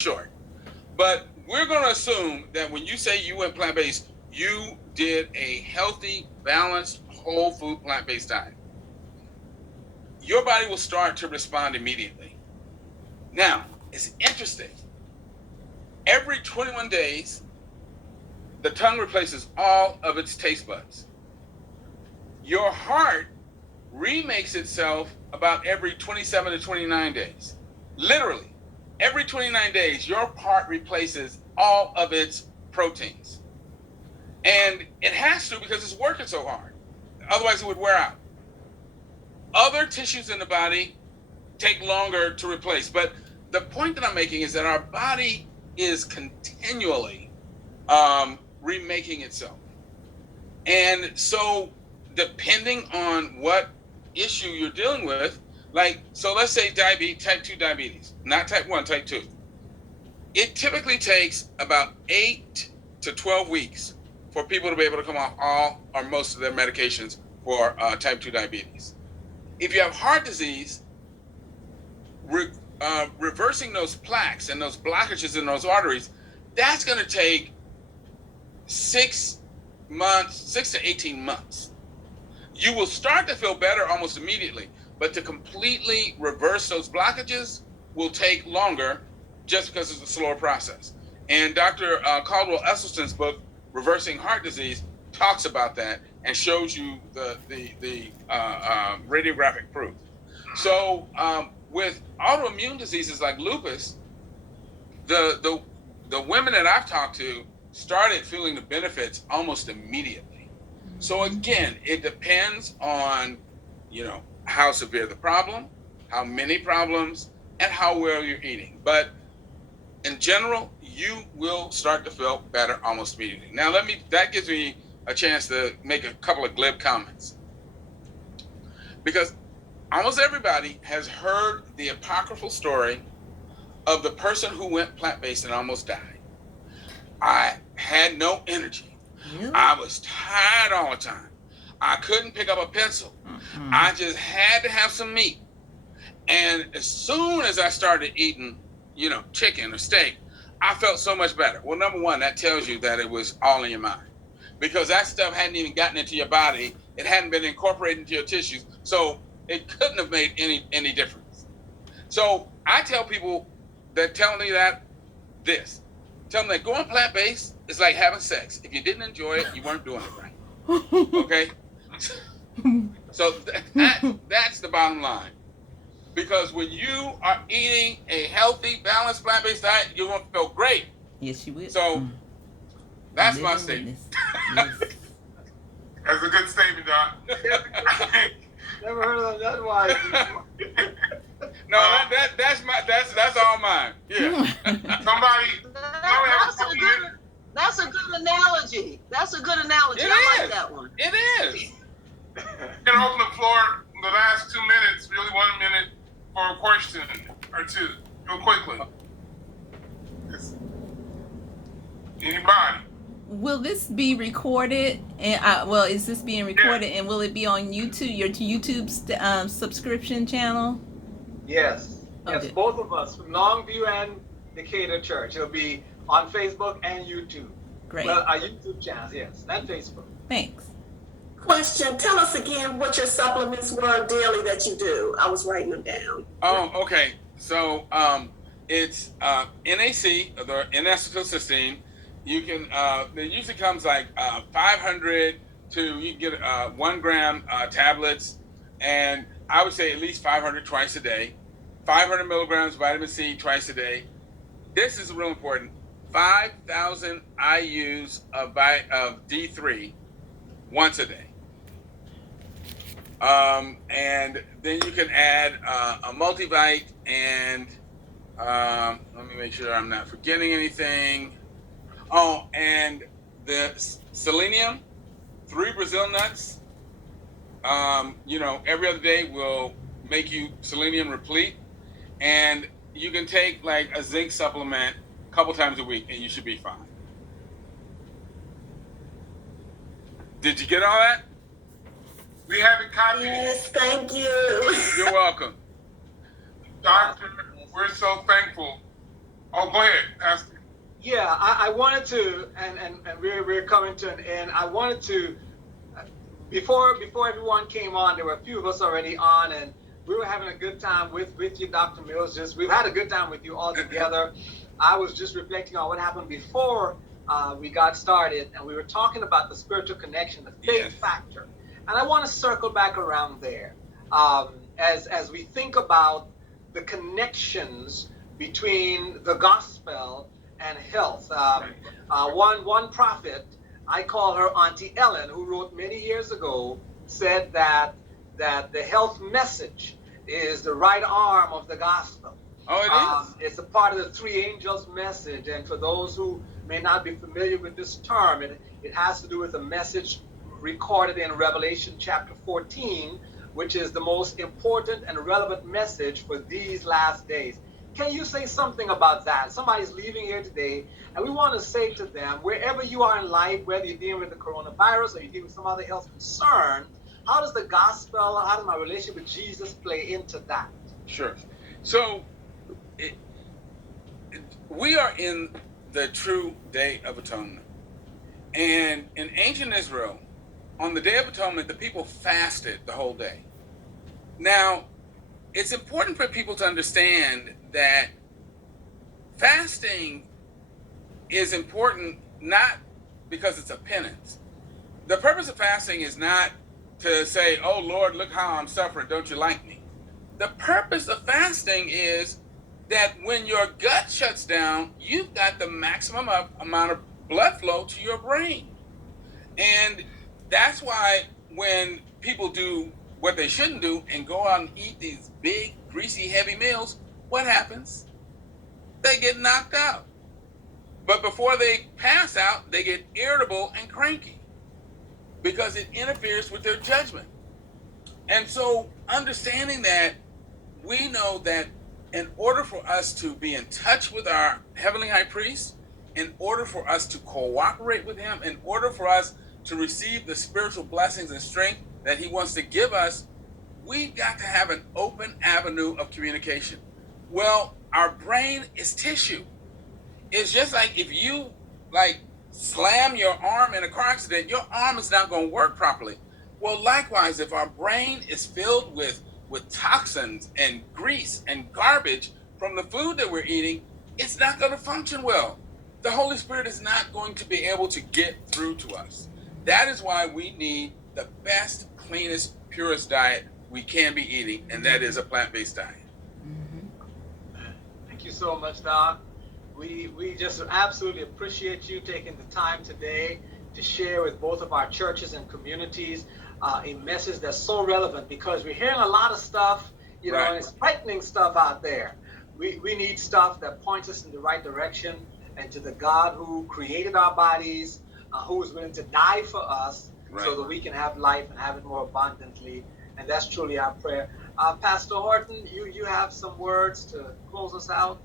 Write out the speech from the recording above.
short. But we're going to assume that when you say you went plant-based, you did a healthy, balanced, whole food plant-based diet. Your body will start to respond immediately. Now, it's interesting. Every 21 days, the tongue replaces all of its taste buds. Your heart remakes itself about every 27 to 29 days. Literally, every 29 days, your heart replaces all of its proteins. And it has to because it's working so hard. Otherwise, it would wear out. Other tissues in the body take longer to replace. But the point that I'm making is that our body is continually remaking itself. And so depending on what issue you're dealing with, like, so let's say diabetes, type 2 diabetes, not type 1, type 2. It typically takes about 8 to 12 weeks for people to be able to come off all or most of their medications for type 2 diabetes. If you have heart disease, reversing those plaques and those blockages in those arteries, that's going to take 6 to 18 months. You will start to feel better almost immediately, but to completely reverse those blockages will take longer just because it's a slower process. And Dr. Caldwell Esselstyn's book, Reversing Heart Disease, talks about that and shows you the radiographic proof. So with autoimmune diseases like lupus, the women that I've talked to started feeling the benefits almost immediately. So again, it depends on, how severe the problem, how many problems, and how well you're eating. But in general, you will start to feel better almost immediately. Now, that gives me a chance to make a couple of glib comments. Because almost everybody has heard the apocryphal story of the person who went plant-based and almost died. I had no energy. Really? I was tired all the time. I couldn't pick up a pencil. Mm-hmm. I just had to have some meat. And as soon as I started eating, chicken or steak, I felt so much better. Well, number one, that tells you that it was all in your mind. Because that stuff hadn't even gotten into your body. It hadn't been incorporated into your tissues. So it couldn't have made any difference. So I tell people that tell me that tell them that going plant-based is like having sex. If you didn't enjoy it, you weren't doing it right. Okay? So that's the bottom line. Because when you are eating a healthy, balanced, plant-based diet, you're going to feel great. Yes, you will. So that's my statement. Yes. That's a good statement, Doc. Never heard of that wise. No, that's all mine. Yeah. That's a good analogy. That's a good analogy. I like that one. It is. Can open the floor the last 2 minutes, really 1 minute, for a question or two, real quickly. Anybody? Will this be recorded? And is this being recorded? Yeah. And will it be on YouTube? Your YouTube subscription channel? Yes. Okay. Yes, both of us from Longview and Decatur Church. It'll be on Facebook and YouTube. Great. Well, our YouTube channels, yes, not Facebook. Thanks. Question, tell us again what your supplements were daily that you do. I was writing them down. Oh, okay. So it's NAC, the N-acetylcysteine. You can, it usually comes like 500 to, you can get 1 gram tablets, and I would say at least 500 twice a day. 500 milligrams vitamin C twice a day. This is real important. 5,000 IUs of D3 once a day. And then you can add a multivite and let me make sure I'm not forgetting anything. Oh, and the selenium, 3 Brazil nuts. Every other day will make you selenium replete. And you can take like a zinc supplement a couple times a week and you should be fine. Did you get all that? We have it copied. Yes, thank you. You're welcome. Doctor, we're so thankful Oh, go ahead, Pastor. Yeah, I wanted to, and we're coming to an end. I wanted to, before everyone came on, there were a few of us already on, and we were having a good time with you, Dr. Mills. We've had a good time with you all together. I was just reflecting on what happened before we got started, and we were talking about the spiritual connection, the faith factor, and I want to circle back around there as we think about the connections between the gospel and health. One prophet, I call her Auntie Ellen, who wrote many years ago, said that the health message is the right arm of the gospel. Oh, it is. It's a part of the three angels message, and for those who may not be familiar with this term, it has to do with a message recorded in Revelation chapter 14, which is the most important and relevant message for these last days. Can you say something about that? Somebody's leaving here today, and we want to say to them, wherever you are in life, whether you're dealing with the coronavirus or you're dealing with some other health concern, how does the gospel, how does my relationship with Jesus play into that? Sure. So we are in the true Day of Atonement. And in ancient Israel, on the Day of Atonement, the people fasted the whole day. Now, it's important for people to understand that fasting is important not because it's a penance. The purpose of fasting is not to say, oh Lord, look how I'm suffering, don't you like me? The purpose of fasting is that when your gut shuts down, you've got the maximum amount of blood flow to your brain. And that's why when people do what they shouldn't do and go out and eat these big, greasy, heavy meals, what happens? They get knocked out. But before they pass out, they get irritable and cranky because it interferes with their judgment. And so understanding that, we know that in order for us to be in touch with our Heavenly High Priest, in order for us to cooperate with Him, in order for us to receive the spiritual blessings and strength that He wants to give us, we've got to have an open avenue of communication. Well, our brain is tissue. It's just like if you slam your arm in a car accident, your arm is not going to work properly. Well, likewise, if our brain is filled with toxins and grease and garbage from the food that we're eating, it's not going to function well. The Holy Spirit is not going to be able to get through to us. That is why we need the best, cleanest, purest diet we can be eating, and that is a plant-based diet. Thank you so much, Doc. We just absolutely appreciate you taking the time today to share with both of our churches and communities a message that's so relevant, because we're hearing a lot of stuff, and it's frightening stuff out there. We need stuff that points us in the right direction and to the God who created our bodies, who is willing to die for us so that we can have life and have it more abundantly. And that's truly our prayer. Pastor Horton, you have some words to close us out?